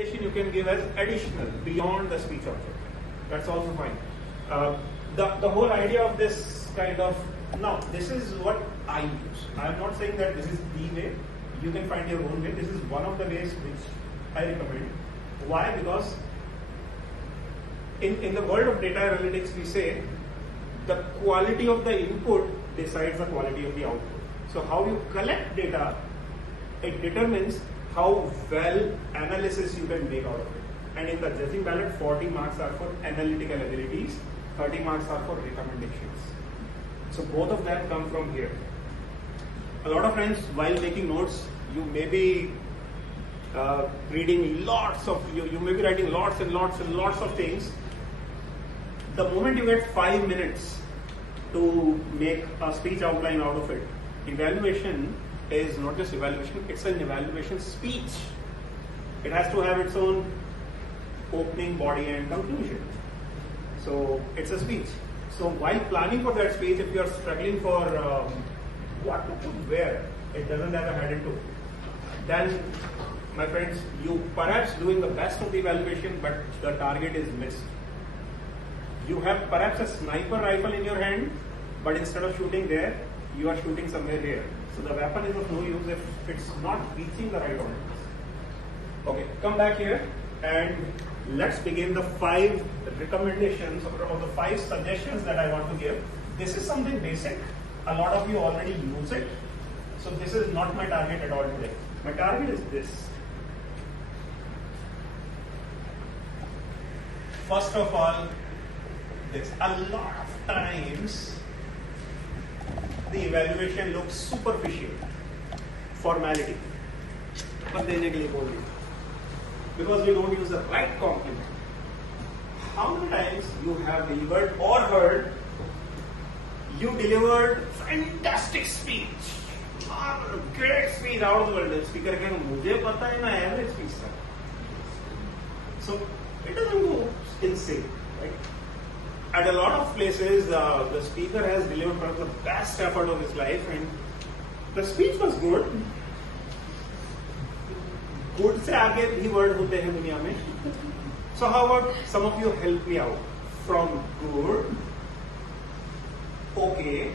recommendation you can give as additional, beyond the speech object. That's also fine. The whole idea of this kind of, now this is what I use. I'm not saying that this is the way. You can find your own way. This is one of the ways which I recommend. Why? Because in the world of data analytics, we say the quality of the input decides the quality of the output. So how you collect data, it determines how well analysis you can make out of it. And in the judging ballot, 40 marks are for analytical abilities, 30 marks are for recommendations. So both of them come from here. A lot of times while making notes, you may be reading lots of, you may be writing lots and lots and lots of things. The moment you get 5 minutes to make a speech outline out of it, evaluation is not just evaluation, it's an evaluation speech. It has to have its own opening, body and conclusion. So it's a speech. So while planning for that speech, if you are struggling for what to put where, it doesn't have a head and toe, then my friends, you perhaps doing the best of the evaluation, but the target is missed. You have perhaps a sniper rifle in your hand, but instead of shooting there, you are shooting somewhere here. So the weapon is of no use if it's not reaching the right audience. Okay, come back here and let's begin the 5 recommendations or the 5 suggestions that I want to give. This is something basic. A lot of you already use it. So this is not my target at all today. My target is this. First of all, this. A lot of times the evaluation looks superficial, formality. But then because we don't use the right compliment. How many times you have delivered or heard, you delivered fantastic speech, great speech out of the world. Speaker can mujhe pata hai na average speech tha. So it doesn't go insane, right? At a lot of places, the speaker has delivered one of the best effort of his life, and the speech was good. Good से आगे भी word होते हैं दुनिया में. So how about some of you help me out from good, okay,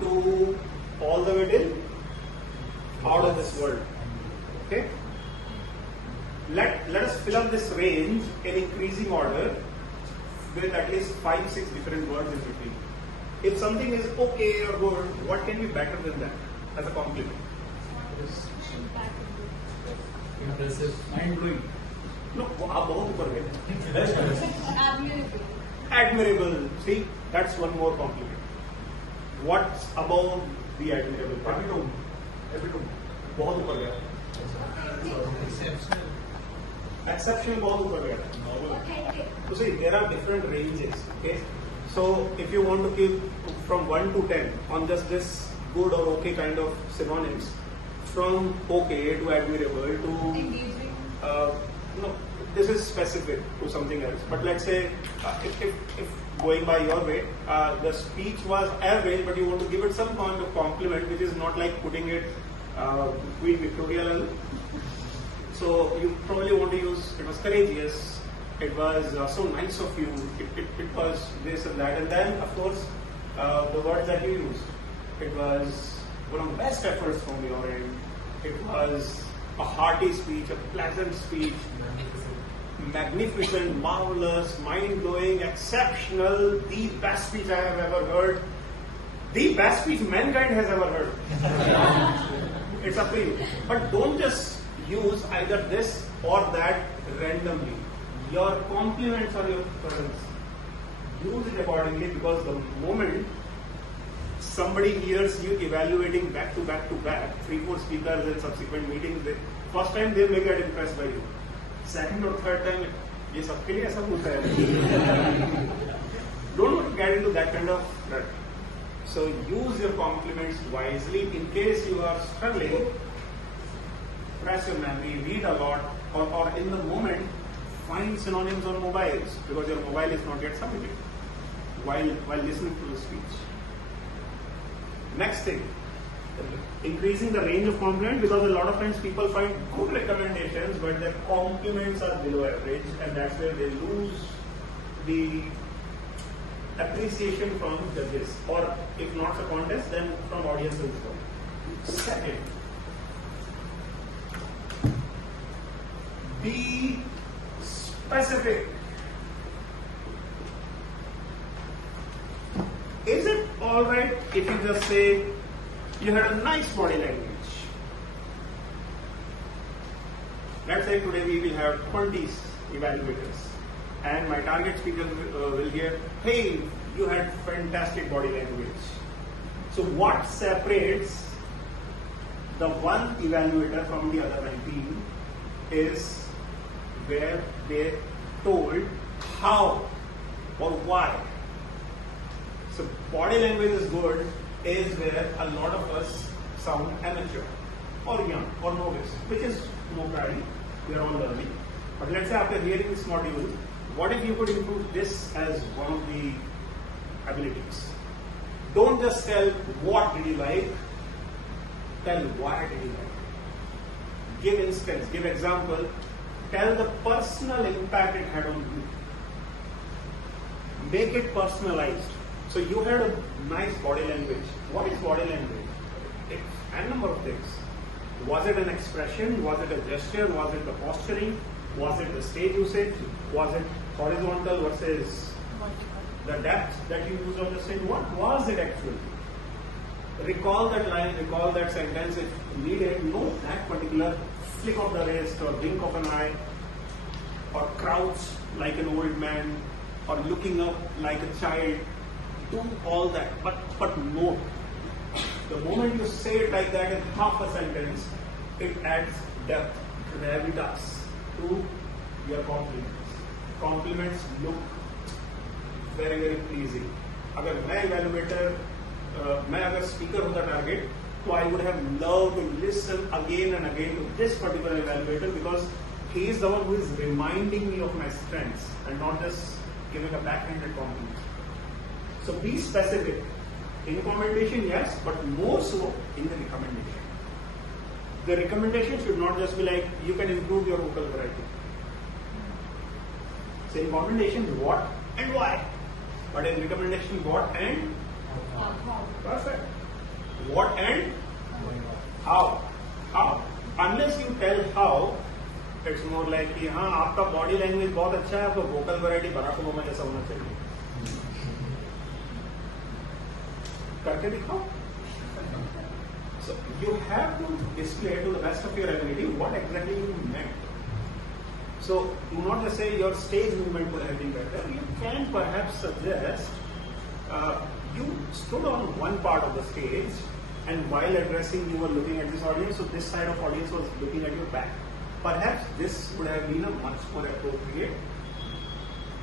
to all the way till out of this world. Okay. Let us fill up this range in increasing order with at least 5-6 different words in between. If something is okay or good, what can be better than that as a compliment? Impressive, mind-blowing. No, आप बहुत ऊपर गए. Admirable. See, that's one more compliment. What's above the admirable? Epitome. बहुत ऊपर गया. Exceptional बहुत ऊपर गया. So see, there are different ranges. Okay. So if you want to give from 1 to 10 on just this good or okay kind of synonyms, from okay to admirable to no, this is specific to something else. But let's say if going by your way, the speech was average, but you want to give it some kind of compliment, which is not like putting it Queen Victoria level. So you probably want to use, it was courageous, it was so nice of you, it was this and that, and then of course the words that you used, it was one of the best efforts from your end, it was a hearty speech, a pleasant speech, magnificent, marvelous, mind-blowing, exceptional, the best speech I have ever heard, the best speech mankind has ever heard. It's up to you. But don't just use either this or that randomly. Your compliments or your presence, use it accordingly, because the moment somebody hears you evaluating back to back, 3-4 speakers in subsequent meetings, first time they may get impressed by you. Second or third time, ये सबके लिए ऐसा होता है. Don't get into that kind of rut. So use your compliments wisely. In case you are struggling, press your memory, read a lot, or in the moment, find synonyms on mobiles, because your mobile is not yet submitted while listening to the speech. Next thing, Increasing the range of compliments, because a lot of times people find good recommendations but their compliments are below average, and that's where they lose the appreciation from judges, or if not the contest, then from audiences as well. Second, be specific. Is it alright if you just say you had a nice body language? Let's say today we will have 20 evaluators, and my target speaker will hear, hey, you had fantastic body language. So what separates the one evaluator from the other 19 is where they told how or why. So body language is good is where a lot of us sound amateur or young or novice, which is no problem. We are all learning. But let's say after hearing this module, what if you could improve this as one of the abilities? Don't just tell what did you like, tell why did you like. Give instance, give example, tell the personal impact it had on you. Make it personalized. So you had a nice body language. What is body language? It's a number of things. Was it an expression? Was it a gesture? Was it the posturing? Was it the stage usage? Was it horizontal versus the depth that you use on the stage? What was it actually? Recall that line, recall that sentence if needed. Note that particular flick of the wrist or blink of an eye, or crouch like an old man, or looking up like a child. Do all that, but note. The moment you say it like that in half a sentence, it adds depth, gravitas to your compliments. Compliments look very, very pleasing. अगर मैं evaluator, मैं अगर speaker होता target, so I would have loved to listen again and again to this particular evaluator, because he is the one who is reminding me of my strengths and not just giving a backhanded compliment. So be specific. In commendation, yes, but more so in the recommendation. The recommendation should not just be like, you can improve your vocal variety. So in commendation, what and why. But in recommendation, what and how. Perfect. What and how. How. Unless you tell how, it's more like कि हाँ आपका body language बहुत अच्छा है, आपका vocal variety Barack Obama जैसा होना चाहिए. करके दिखाओ. So you have to display to the best of your ability what exactly you meant. So do not just say your stage movement could have been better. You can perhaps suggest you stood on one part of the stage, and while addressing you were looking at this audience, so this side of audience was looking at your back. Perhaps this would have been a much more appropriate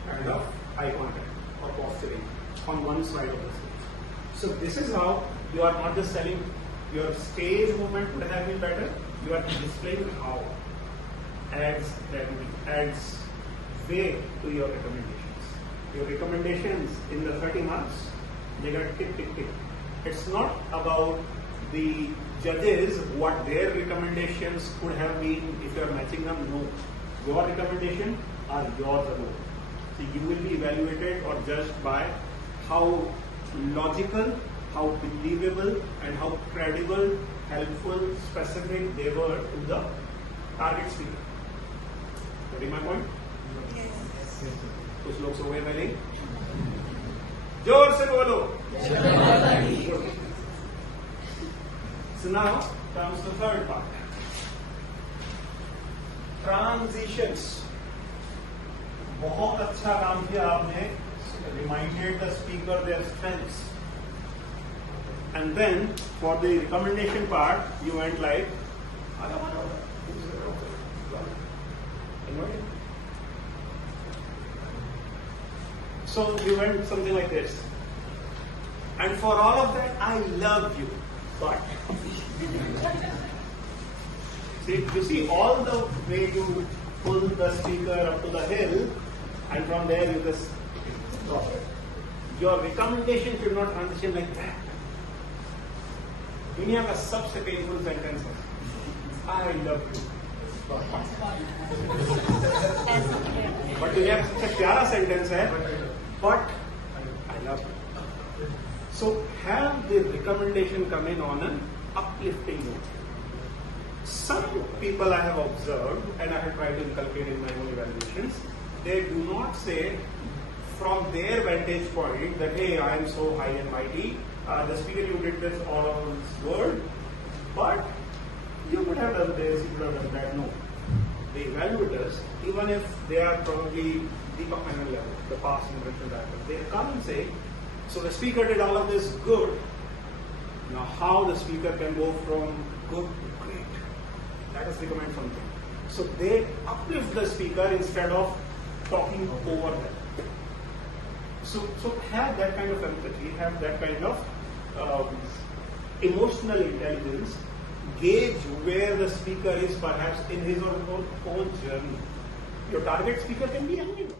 kind of eye contact or posturing on one side of the stage. So this is how you are not just telling your stage movement would have been better, you are displaying how adds weight to your recommendations. Your recommendations in the 30 marks, they got tick, tick, tick. It's not about the judges, what their recommendations could have been if you are matching them. No. Your recommendations are yours alone. So you will be evaluated or judged by how logical, how believable, and how credible, helpful, specific they were to the target speaker. Getting my point? Yes. कुछ लोग सो गए पहले ही? जोर से बोलो. So now comes the third part. Transitions. बहुत अच्छा काम किया आपने. Reminded the speaker their strengths. And then for the recommendation part, you went like, so you went something like this. And for all of that, I love you. But see, you see all the way you pull the speaker up to the hill, and from there you just drop it. Your recommendation should not transition like that. दुनिया का सबसे painful sentence है I love you. But दुनिया का सबसे प्यारा sentence है but I love you. So have the recommendation come in on an uplifting note. Some people I have observed and I have tried to inculcate in my own evaluations, they do not say from their vantage point that hey, I am so high and mighty, the speaker you did this all good, but you could have done this, you could have done that. No. The evaluators, even if they are probably Deepak Menon level, the past impression director, they come and say, so the speaker did all of this good. Now how the speaker can go from good to great? Let us recommend something. So they uplift the speaker instead of talking over them. So have that kind of empathy, have that kind of emotional intelligence, gauge where the speaker is perhaps in his or her own journey. Your target speaker can be anyone.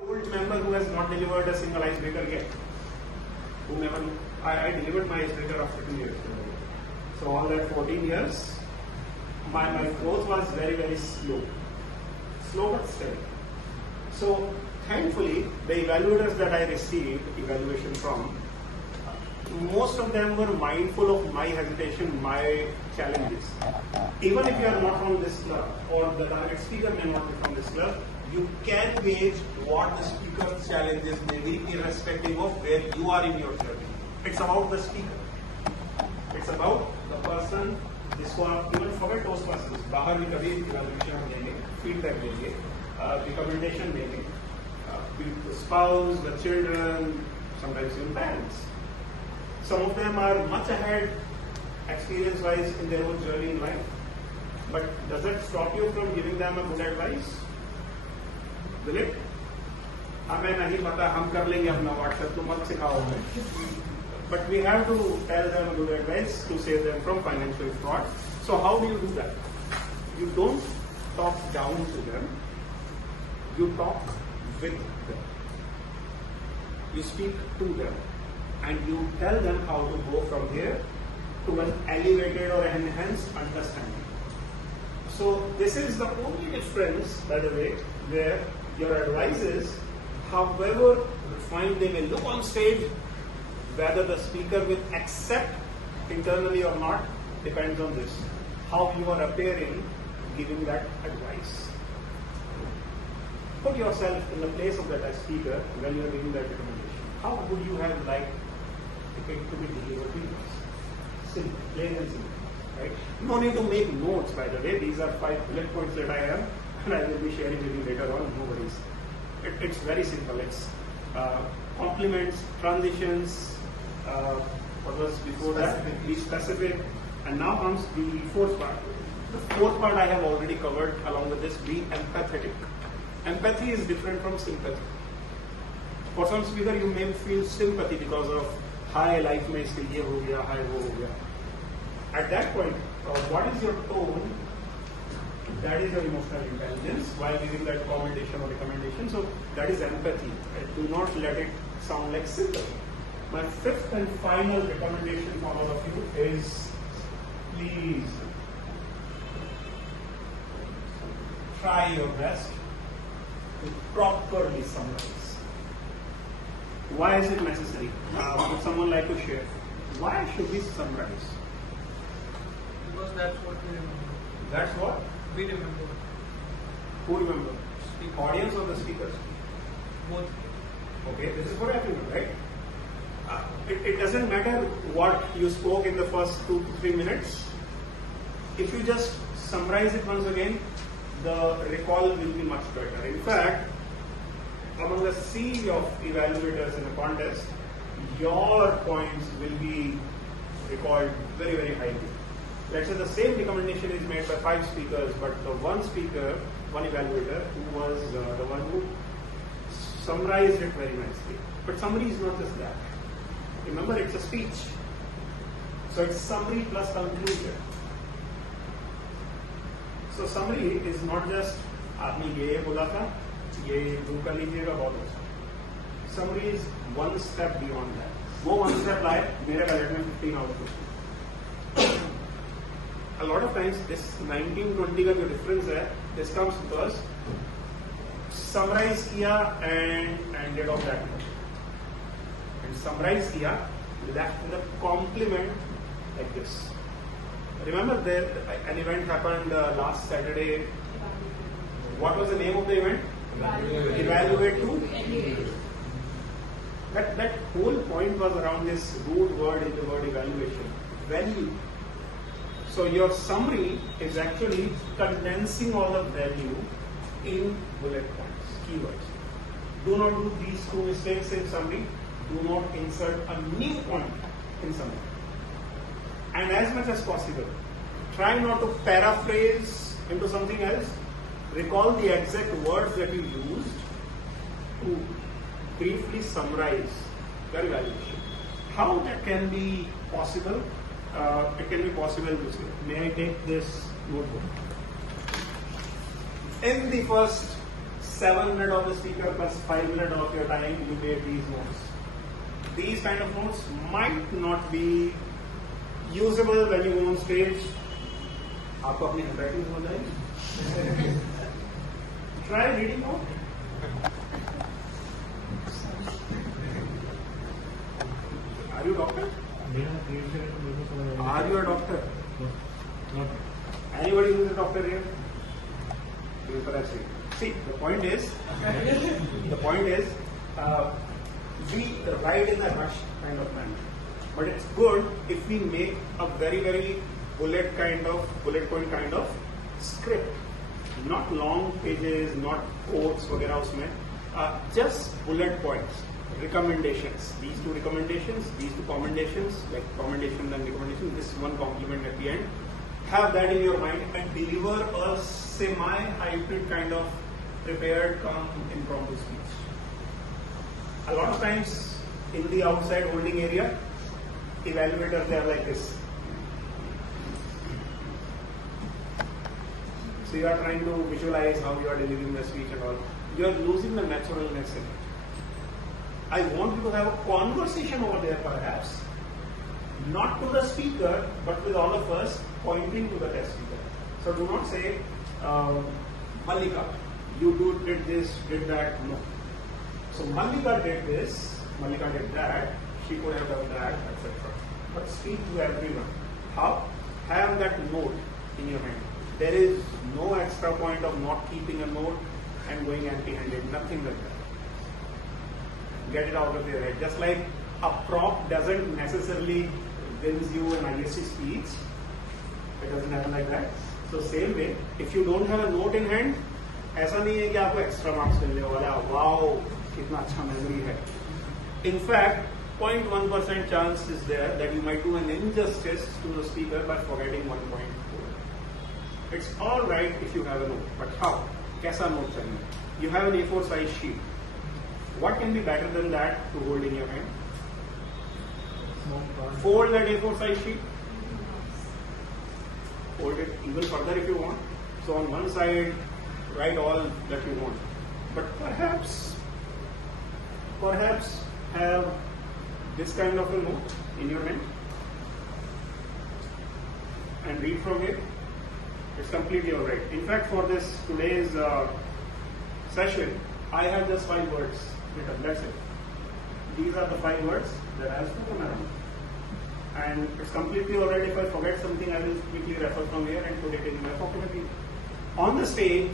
Old member who has not delivered a single icebreaker yet. I delivered my icebreaker after 2 years. So all that 14 years, my growth was very, very slow. Slow but steady. So thankfully, the evaluators that I received evaluation from, most of them were mindful of my hesitation, my challenges. Even if you are not from this club, or the target speaker may not be from this club, you can gauge what the speaker's challenges may be irrespective of where you are in your journey. It's about the speaker. It's about the person जिसको आप even forget those persons. बाहर भी कभी evaluation हम देंगे, feedback देंगे, recommendation देंगे, the spouse, the children, sometimes even parents. Some of them are much ahead experience-wise in their own journey in life. But does that stop you from giving them a good advice? Will it? हमें नहीं पता, हम कर लेंगे अपना WhatsApp, तो मत सिखाओ हमें. But we have to tell them a good advice to save them from financial fraud. So how do you do that? You don't talk down to them. You talk with them. You speak to them. And you tell them how to go from here to an elevated or enhanced understanding. So this is the only difference, by the way, where your advice is, however refined they may look on stage, whether the speaker will accept internally or not depends on this. How you are appearing giving that advice. Put yourself in the place of that speaker when you are giving that recommendation. How would you have liked it to be delivered to you? Simple, plain and simple. Right? No need to make notes, by the way. These are 5 bullet points that I have, and I will be sharing with you later on. No worries. It's very simple. It's compliments, transitions. What was before that? Be specific. And now comes the fourth part. The fourth part I have already covered along with this. Be empathetic. Empathy is different from sympathy. For some speaker, you may feel sympathy because of hi, life में इसके ये हो गया, hi वो हो गया. At that point, what is your tone? That is your emotional intelligence while giving that commendation or recommendation. So that is empathy. Do not let it sound like sympathy. My fifth and final recommendation for all of you is, please try your best to properly summarize. Why is it necessary? Would someone like to share? Why should we summarize? Because that's what we remember. That's what? We remember. Who remember? The audience or the speakers? Both. Okay, this is for everyone, right? It doesn't matter what you spoke in the first 2 to 3 minutes. If you just summarize it once again, the recall will be much better. In fact, among the sea of evaluators in a contest, your points will be recalled very, very highly. Let's say the same recommendation is made by 5 speakers, but the one speaker, one evaluator, who was the one who summarized it very nicely. But summary is not just that. Remember, it's a speech. So it's summary plus conclusion. So summary is not just आपने ये बोला था, ये do कर लीजिएगा बहुत अच्छा. Summary is one step beyond that. वो one step लाए, मेरे बजट में 15 out of 50. a lot of times this 19-20 का जो difference है, this comes because summarize किया and get off that note. And summarize किया, left with a compliment like this. Remember there an event happened last Saturday. What was the name of the event? Evaluate to engage. That whole point was around this root word in the word evaluation. Value. So your summary is actually condensing all the value in bullet points, keywords. Do not do these two mistakes in summary. Do not insert a new point in summary. And as much as possible, try not to paraphrase into something else. Recall the exact words that you used to briefly summarize your evaluation. How that can be possible? It can be possible this way. May I take this notebook? In the first 7 minutes of the speaker plus 5 minutes of your time, you made these notes. These kind of notes might not be usable when you go on stage. आपको अपनी handwriting समझ आएगी? Try reading out. Are you a doctor? Are you a doctor? No. Anybody who is a doctor here? See, the point is, we write in a rush kind of manner. But it's good if we make a very, very bullet point kind of script. Not long pages, not quotes, वगैरह उसमें. Just bullet points, recommendations. These two recommendations, these two commendations, like commendation and recommendation. This one compliment at the end. Have that in your mind and deliver a semi-hybrid kind of prepared, impromptu speech. A lot of times in the outside holding area, evaluators they are like this. So you are trying to visualize how you are delivering the speech and all. You are losing the naturalness in it. I want you to have a conversation over there perhaps, not to the speaker, but with all of us pointing to the test speaker. So do not say, Mallika, you did this, did that. No. So Mallika did this, Mallika did that, she could have done that, etc. But speak to everyone. How? Have that note in your mind. There is no extra point of not keeping a note and going empty-handed. Nothing like that. Get it out of your head. Just like a prop doesn't necessarily wins you an ISC speech. It doesn't happen like that. So same way, if you don't have a note in hand, ऐसा नहीं है कि आपको extra marks मिलने वाला. Wow, कितना अच्छा memory है. In fact, 0.1% chance is there that you might do an injustice to the speaker by forgetting 1 point. It's all right if you have a note, but how? कैसा note चाहिए? You have an A4 size sheet. What can be better than that to hold in your hand? Fold that A4 size sheet. Fold it even further if you want. So on one side, write all that you want. But perhaps have this kind of a note in your hand and read from it. It's completely alright. In fact, for this today's session, I have just 5 words written. That's it. These are the 5 words that I have spoken around. And it's completely alright if I forget something, I will quickly refer from here and put it in my pocket again. On the stage,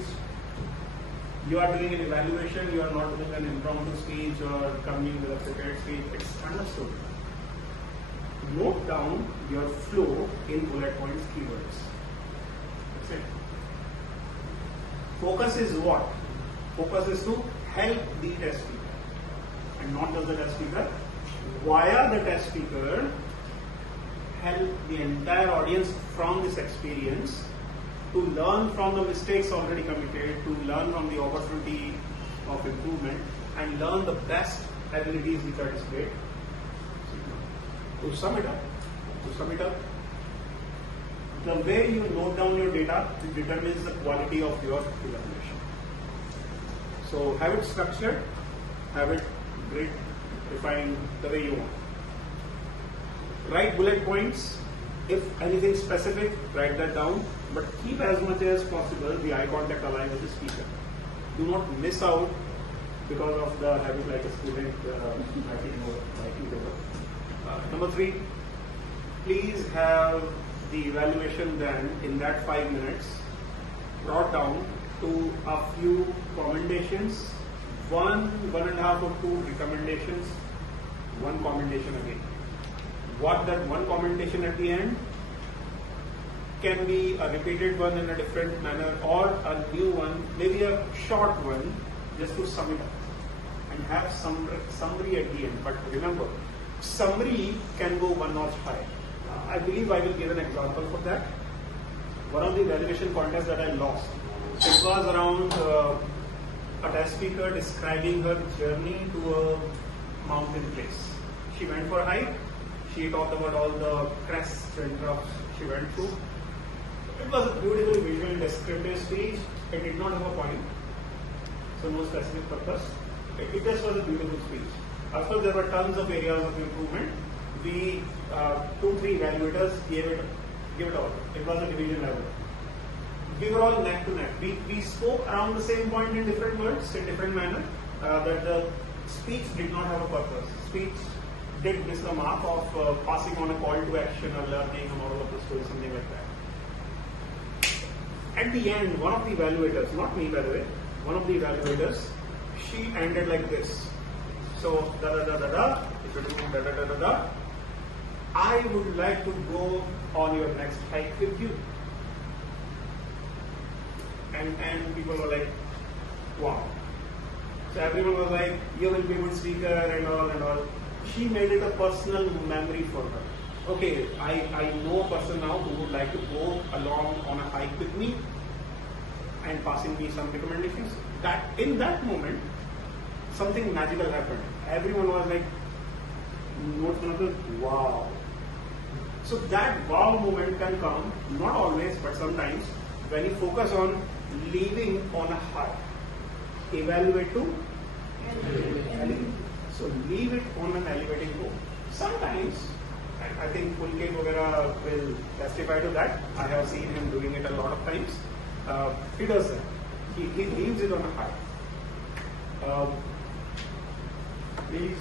you are doing an evaluation, you are not doing an impromptu speech or coming with a prepared speech. It's understood. Note down your flow in bullet points, keywords. That's it. Focus is what? Focus is to help the test speaker and not just the test speaker. Via the test speaker, help the entire audience from this experience to learn from the mistakes already committed, to learn from the opportunity of improvement and learn the best abilities which are displayed. To sum it up, the way you note down your data determines the quality of your evaluation. So have it structured, have it grid defined the way you want. Write bullet points If anything specific, write that down, but keep as much as possible the eye contact aligned with the speaker. Do not miss out because of the habit like a student writing the work. Number 3, please have the evaluation then in that 5 minutes brought down to a few commendations, 1.5 or 2 recommendations, 1 commendation again. What that 1 commendation at the end can be a repeated one in a different manner or a new one, maybe a short one, just to sum it up and have some summary at the end. But remember, summary can go 1 notch higher. I believe I will give an example for that. One of the evaluation contests that I lost, it was around a test speaker describing her journey to a mountain place. She went for a hike. She talked about all the crests and troughs she went through. It was a beautiful visual descriptive speech. It did not have a point, so no specific purpose. It just was a beautiful speech. Of course, there were tons of areas of improvement. We 2-3 evaluators gave it all. It was a division level. We were all neck to neck. We spoke around the same point in different words, in different manner. That the speech did not have a purpose. Speech did miss the mark of passing on a call to action or learning a moral of the story, something like that. At the end, one of the evaluators, not me by the way, one of the evaluators, she ended like this. So, if you do I would like to go on your next hike with you. And people were like, wow. So everyone was like, you will be a good speaker and all and all. She made it a personal memory for her. Okay, I know a person now who would like to go along on a hike with me and passing me some recommendations. That in that moment, something magical happened. Everyone was like, wow. So that wow moment can come, not always, but sometimes, when you focus on leaving on a high. Evaluate to elevate. So leave it on an elevating note. Sometimes, I think Pulke Vogara will testify to that. I have seen him doing it a lot of times. He does that. He leaves it on a high. Please.